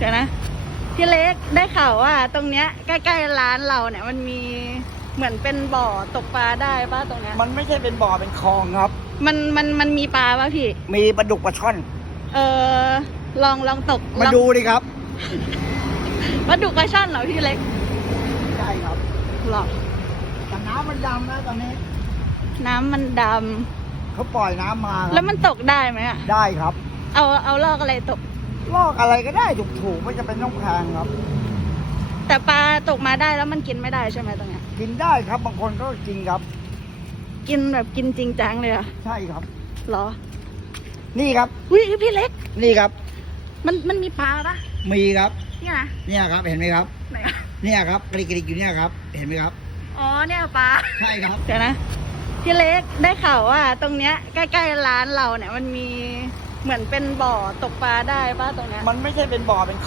เดี๋ยวนะพี่เล็กได้ข่าวว่า ตรงเนี้ยใกล้ๆร้านเราเนี่ยมันมีเหมือนเป็นบ่อตกปลาได้ป่ะตรงเนี้ยมันไม่ใช่เป็นบ่อเป็นคลองครับ มันมันมันมีปลาป่ะพี่ มีปลาดุกปลาช่อน เออลองลองตกมาลองดูดิครับปลาดุกปลาช่อนเหรอพี่เล็กใช่ครับหรอแต่น้ำมันดำนะตอนนี้ น้ำมันดเขาปล่อยน้ำมาคำรับแล้วมันตกได้ไหมอะได้ครับ เอาเอาลอกอะไรตก ลอกอะไรก็ได้ถูกๆไม่จะเป็นต้องแพงครับ แต่ปลาตกมาได้แล้วมันกินไม่ได้ใช่ไหมตรงเนี้ยกินได้ครับบางคนก็กินครับ กินแบบกินจริงจังเลยอะใช่ครับเหรอนี่ครับ อุ้ยพี่เล็ก นี่ครับ มันมันมีปลาปะมีครับ เนี่ยนะเนี่ยครับเห็นไหมครับ ไหนอะเนี่ยครับกริกๆอยู่เนี่ยครับ เห็นไหมครับ อ๋อเนี่ยปลาใช่ครับ เดี๋ยวนะพี่เล็กได้ข่าวว่าตรงเนี้ยใกล้ๆร้านเราเนี่ยมันมี เหมือนเป็นบ่อตกปลาได้ป่ะตรงเนี้ยมันไม่ใช่เป็นบ่อเป็นค